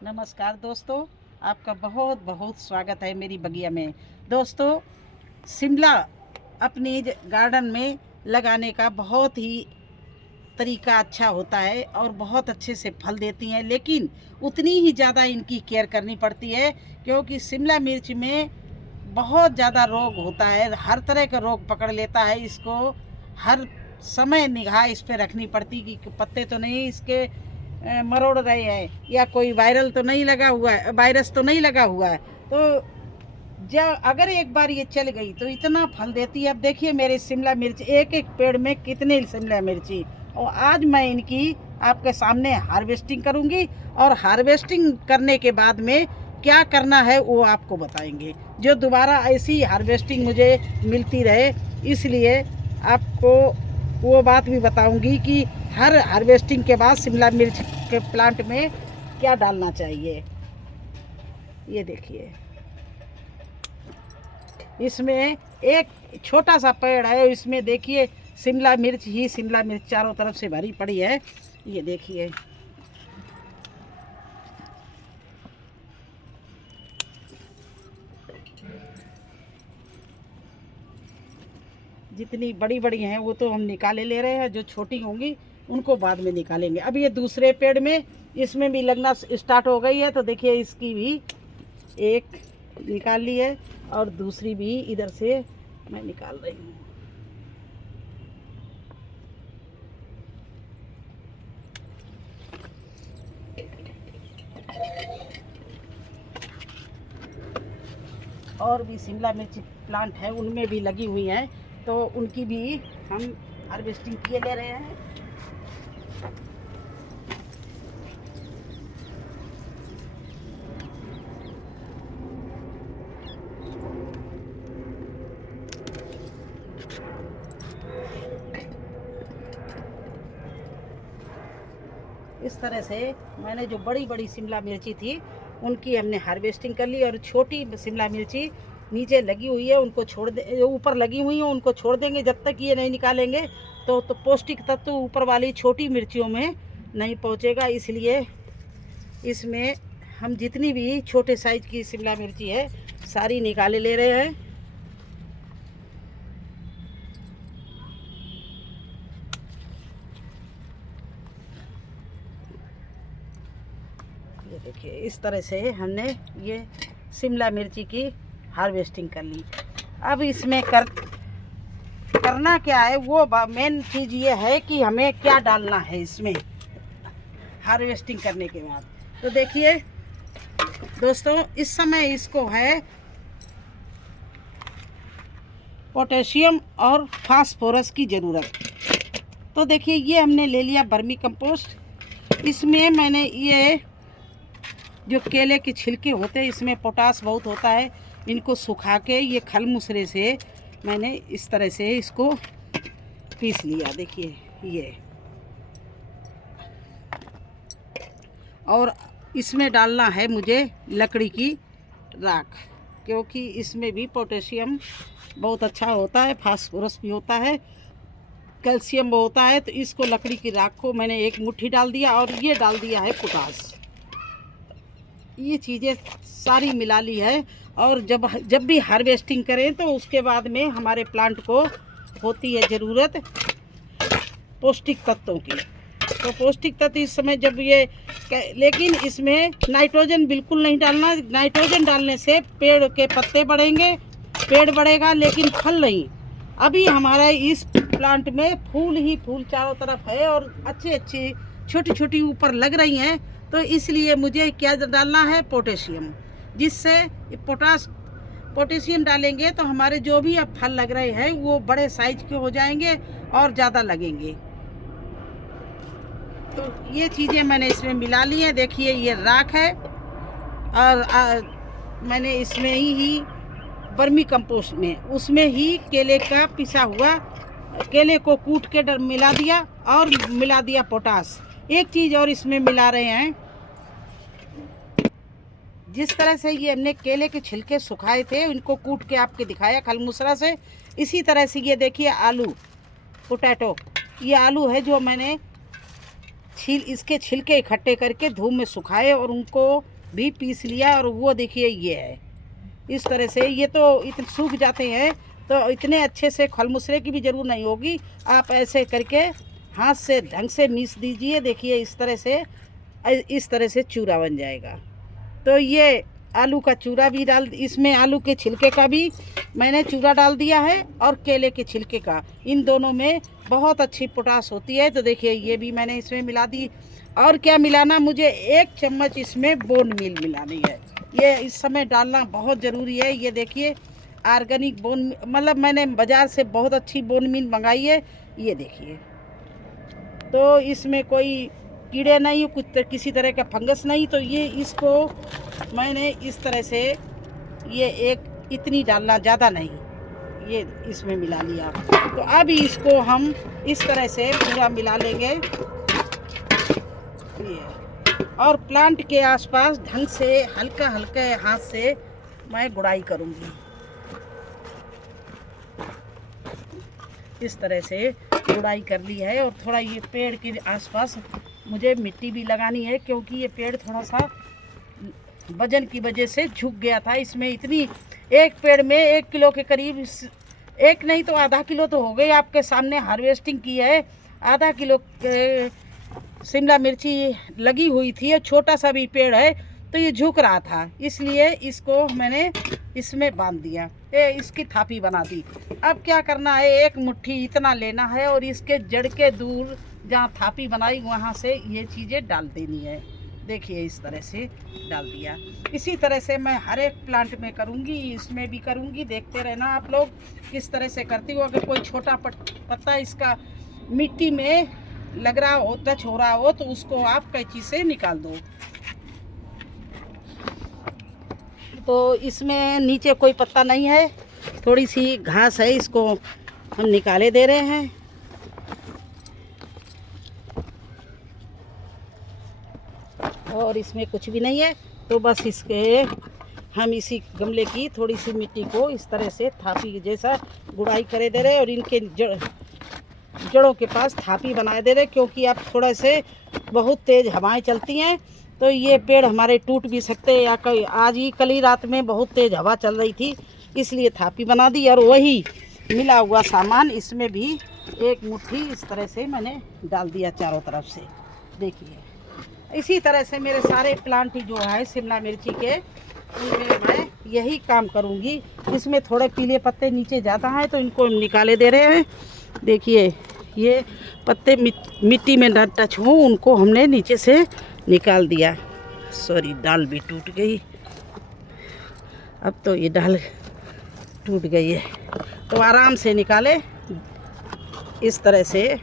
नमस्कार दोस्तों, आपका बहुत बहुत स्वागत है मेरी बगिया में। दोस्तों, शिमला अपनी गार्डन में लगाने का बहुत ही तरीका अच्छा होता है और बहुत अच्छे से फल देती हैं, लेकिन उतनी ही ज़्यादा इनकी केयर करनी पड़ती है क्योंकि शिमला मिर्च में बहुत ज़्यादा रोग होता है। हर तरह का रोग पकड़ लेता है इसको। हर समय निगाह इस पे रखनी पड़ती कि पत्ते तो नहीं इसके मरोड़ रहे हैं या कोई वायरल तो नहीं लगा हुआ है, वायरस तो नहीं लगा हुआ है। तो जब अगर एक बार ये चल गई तो इतना फल देती है। अब देखिए मेरे शिमला मिर्च, एक एक पेड़ में कितने शिमला मिर्ची, और आज मैं इनकी आपके सामने हार्वेस्टिंग करूंगी और हार्वेस्टिंग करने के बाद में क्या करना है वो आपको बताएंगे, जो दोबारा ऐसी हार्वेस्टिंग मुझे मिलती रहे। इसलिए आपको वो बात भी बताऊंगी कि हर हार्वेस्टिंग के बाद शिमला मिर्च के प्लांट में क्या डालना चाहिए। ये देखिए, इसमें एक छोटा सा पेड़ है, इसमें देखिए शिमला मिर्च ही शिमला मिर्च चारों तरफ से भरी पड़ी है। ये देखिए, जितनी बड़ी बड़ी हैं वो तो हम निकाले ले रहे हैं, जो छोटी होंगी उनको बाद में निकालेंगे। अब ये दूसरे पेड़ में, इसमें भी लगना स्टार्ट हो गई है, तो देखिए इसकी भी एक निकाल ली है और दूसरी भी इधर से मैं निकाल रही हूँ। और भी शिमला मिर्च प्लांट है, उनमें भी लगी हुई हैं, तो उनकी भी हम हार्वेस्टिंग किए ले रहे हैं। इस तरह से मैंने जो बड़ी बड़ी शिमला मिर्ची थी उनकी हमने हार्वेस्टिंग कर ली, और छोटी शिमला मिर्ची नीचे लगी हुई है उनको छोड़ दे, ऊपर लगी हुई है उनको छोड़ देंगे। जब तक ये नहीं निकालेंगे तो पौष्टिक तत्व ऊपर वाली छोटी मिर्चियों में नहीं पहुंचेगा। इसलिए इसमें हम जितनी भी छोटे साइज की शिमला मिर्ची है सारी निकाले ले रहे हैं। ये देखिए, इस तरह से हमने ये शिमला मिर्ची की हार्वेस्टिंग कर ली। अब इसमें करना क्या है, वो मेन चीज़ ये है कि हमें क्या डालना है इसमें हार्वेस्टिंग करने के बाद। तो देखिए दोस्तों, इस समय इसको है पोटेशियम और फास्फोरस की ज़रूरत। तो देखिए ये हमने ले लिया वर्मी कंपोस्ट। इसमें मैंने ये जो केले के छिलके होते हैं इसमें पोटास बहुत होता है, इनको सुखा के ये खल मुसरे से मैंने इस तरह से इसको पीस लिया। देखिए ये, और इसमें डालना है मुझे लकड़ी की राख, क्योंकि इसमें भी पोटेशियम बहुत अच्छा होता है, फास्फोरस भी होता है, कैल्शियम भी होता है। तो इसको लकड़ी की राख को मैंने एक मुट्ठी डाल दिया, और ये डाल दिया है पोटास। ये चीज़ें सारी मिला ली है। और जब भी हार्वेस्टिंग करें तो उसके बाद में हमारे प्लांट को होती है ज़रूरत पौष्टिक तत्वों की। तो पौष्टिक तत्व इस समय जब ये, लेकिन इसमें नाइट्रोजन बिल्कुल नहीं डालना। नाइट्रोजन डालने से पेड़ के पत्ते बढ़ेंगे, पेड़ बढ़ेगा लेकिन फल नहीं। अभी हमारा इस प्लांट में फूल ही फूल चारों तरफ है और अच्छी अच्छी छोटी छोटी ऊपर लग रही हैं। तो इसलिए मुझे क्या डालना है, पोटेशियम, जिससे पोटेशियम डालेंगे तो हमारे जो भी अब फल लग रहे हैं वो बड़े साइज के हो जाएंगे और ज़्यादा लगेंगे। तो ये चीज़ें मैंने इसमें मिला ली हैं। देखिए ये राख है, और मैंने इसमें ही वर्मी कंपोस्ट में उसमें ही केले का पिसा हुआ, केले को कूट के मिला दिया, और मिला दिया पोटास। एक चीज़ और इसमें मिला रहे हैं, जिस तरह से ये हमने केले के छिलके सुखाए थे इनको कूट के आपके दिखाया खलमुसरा से, इसी तरह से ये देखिए आलू, पोटैटो, ये आलू है जो मैंने इसके छिलके इकट्ठे करके धूप में सुखाए और उनको भी पीस लिया। और वो देखिए ये है इस तरह से। ये तो इतने सूख जाते हैं तो इतने अच्छे से खलमुसरे की भी ज़रूरत नहीं होगी। आप ऐसे करके हाथ से ढंग से मीस दीजिए। देखिए इस तरह से चूरा बन जाएगा। तो ये आलू का चूरा भी डाल, इसमें आलू के छिलके का भी मैंने चूरा डाल दिया है और केले के छिलके का। इन दोनों में बहुत अच्छी पोटास होती है। तो देखिए ये भी मैंने इसमें मिला दी। और क्या मिलाना, मुझे 1 चम्मच इसमें बोन मील मिलानी है। ये इस समय डालना बहुत ज़रूरी है। ये देखिए ऑर्गेनिक बोन, मतलब मैंने बाज़ार से बहुत अच्छी बोन मील मंगाई है। ये देखिए, तो इसमें कोई कीड़े नहीं, किसी तरह का फंगस नहीं। तो ये इसको मैंने इस तरह से, ये एक इतनी डालना, ज़्यादा नहीं, ये इसमें मिला लिया। तो अब इसको हम इस तरह से पूरा मिला लेंगे ये। और प्लांट के आसपास ढंग से हल्का हल्का हाथ से मैं गुड़ाई करूँगी। इस तरह से गुड़ाई कर ली है। और थोड़ा ये पेड़ के आसपास मुझे मिट्टी भी लगानी है, क्योंकि ये पेड़ थोड़ा सा वजन की वजह से झुक गया था। इसमें इतनी, एक पेड़ में 1 किलो के करीब, एक नहीं तो आधा किलो तो हो गई। आपके सामने हार्वेस्टिंग की है। आधा किलो शिमला मिर्ची लगी हुई थी। छोटा सा भी पेड़ है तो ये झुक रहा था, इसलिए इसको मैंने इसमें बांध दिया, इसकी थापी बना दी। अब क्या करना है, 1 मुट्ठी इतना लेना है और इसके जड़ के दूर जहाँ थापी बनाई वहाँ से ये चीज़ें डाल देनी है। देखिए इस तरह से डाल दिया। इसी तरह से मैं हर एक प्लांट में करूँगी, इसमें भी करूँगी। देखते रहना आप लोग किस तरह से करती हो। अगर कोई छोटा पत्ता इसका मिट्टी में लग रहा हो, टच हो रहा हो, तो उसको आप कैंची से निकाल दो। तो इसमें नीचे कोई पत्ता नहीं है, थोड़ी सी घास है, इसको हम निकाले दे रहे हैं। और इसमें कुछ भी नहीं है। तो बस इसके हम इसी गमले की थोड़ी सी मिट्टी को इस तरह से थापी जैसा गुड़ाई करे दे रहे हैं। और इनके जड़ों के पास थापी बनाए दे रहे, क्योंकि अब थोड़ा से बहुत तेज़ हवाएं चलती हैं तो ये पेड़ हमारे टूट भी सकते हैं। या कई आज ही कल ही रात में बहुत तेज़ हवा चल रही थी, इसलिए थापी बना दी। और वही मिला हुआ सामान इसमें भी 1 मुट्ठी इस तरह से मैंने डाल दिया चारों तरफ से। देखिए इसी तरह से मेरे सारे प्लांट जो है शिमला मिर्ची के, उनमें मैं यही काम करूँगी। इसमें थोड़े पीले पत्ते नीचे ज़्यादा हैं तो इनको निकाले दे रहे हैं। देखिए ये पत्ते मिट्टी में न टच हों, उनको हमने नीचे से निकाल दिया। सॉरी, डाल भी टूट गई। अब तो ये डाल टूट गई है, तो आराम से निकाले इस तरह से,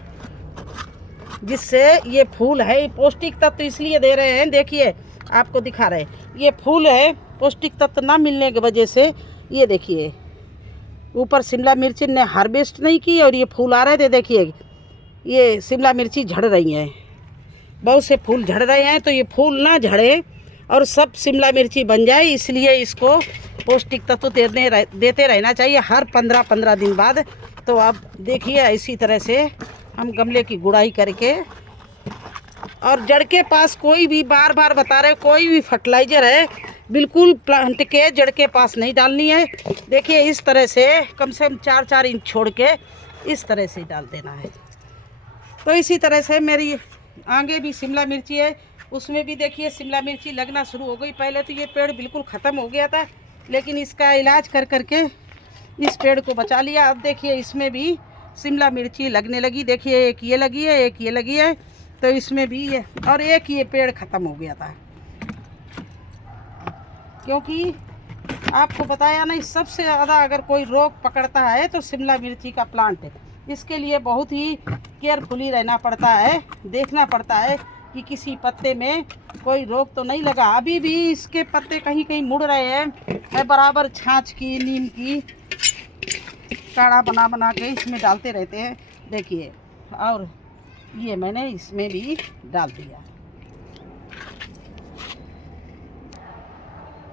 जिससे ये फूल है पौष्टिक तत्व इसलिए दे रहे हैं। देखिए आपको दिखा रहे हैं, ये फूल है पौष्टिक तत्व ना मिलने की वजह से। ये देखिए ऊपर शिमला मिर्ची ने हार्वेस्ट नहीं की और ये फूल आ रहे थे। देखिए ये शिमला मिर्ची झड़ रही हैं, बहुत से फूल झड़ रहे हैं। तो ये फूल ना झड़े और सब शिमला मिर्ची बन जाए, इसलिए इसको पौष्टिक तत्व देते रहना चाहिए हर 15-15 दिन बाद। तो अब देखिए इसी तरह से हम गमले की गुड़ाई करके, और जड़ के पास कोई भी, बार बार बता रहे, कोई भी फर्टिलाइज़र है बिल्कुल प्लांट के जड़ के पास नहीं डालनी है। देखिए इस तरह से कम से कम 4-4 इंच छोड़ के इस तरह से डाल देना है। तो इसी तरह से मेरी आगे भी शिमला मिर्ची है, उसमें भी देखिए शिमला मिर्ची लगना शुरू हो गई। पहले तो ये पेड़ बिल्कुल ख़त्म हो गया था, लेकिन इसका इलाज कर करके इस पेड़ को बचा लिया। अब देखिए इसमें भी शिमला मिर्ची लगने लगी। देखिए एक ये लगी है, एक ये लगी है, तो इसमें भी ये, और एक ये पेड़ ख़त्म हो गया था। क्योंकि आपको बताया नहीं, सबसे ज़्यादा अगर कोई रोग पकड़ता है तो शिमला मिर्ची का प्लांट है। इसके लिए बहुत ही केयरफुली रहना पड़ता है, देखना पड़ता है कि किसी पत्ते में कोई रोग तो नहीं लगा। अभी भी इसके पत्ते कहीं कहीं मुड़ रहे हैं। मैं बराबर छाछ की, नीम की काढ़ा बना बना के इसमें डालते रहते हैं। देखिए, और ये मैंने इसमें भी डाल दिया।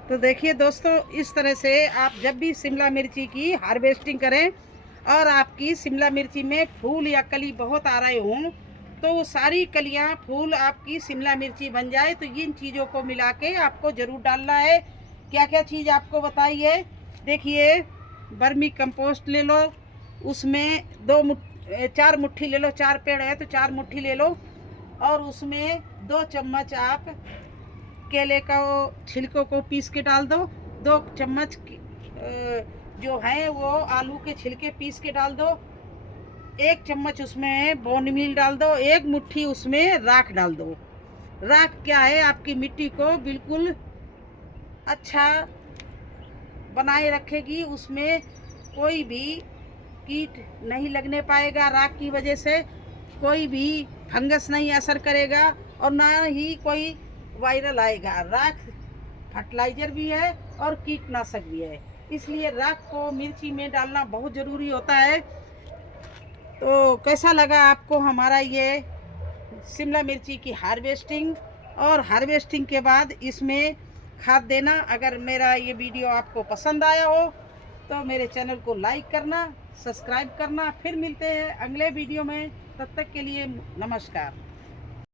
तो देखिए दोस्तों, इस तरह से आप जब भी शिमला मिर्ची की हार्वेस्टिंग करें और आपकी शिमला मिर्ची में फूल या कली बहुत आ रहे हों, तो वो सारी कलियां फूल आपकी शिमला मिर्ची बन जाए। तो इन चीज़ों को मिला के आपको ज़रूर डालना है। क्या क्या चीज़ आपको बताई है, देखिए। वर्मी कंपोस्ट ले लो, उसमें 4 मुट्ठी ले लो, 4 पेड़ है तो 4 मुट्ठी ले लो। और उसमें 2 चम्मच आप केले का छिलकों को पीस के डाल दो। 2 चम्मच जो है वो आलू के छिलके पीस के डाल दो। 1 चम्मच उसमें बोन मील डाल दो। 1 मुट्ठी उसमें राख डाल दो। राख क्या है, आपकी मिट्टी को बिल्कुल अच्छा बनाए रखेगी। उसमें कोई भी कीट नहीं लगने पाएगा। राख की वजह से कोई भी फंगस नहीं असर करेगा और ना ही कोई वायरल आएगा। राख फर्टिलाइजर भी है और कीटनाशक भी है, इसलिए राख को मिर्ची में डालना बहुत ज़रूरी होता है। तो कैसा लगा आपको हमारा ये शिमला मिर्ची की हार्वेस्टिंग, और हार्वेस्टिंग के बाद इसमें खाद देना। अगर मेरा ये वीडियो आपको पसंद आया हो तो मेरे चैनल को लाइक करना, सब्सक्राइब करना। फिर मिलते हैं अगले वीडियो में, तब तक के लिए नमस्कार।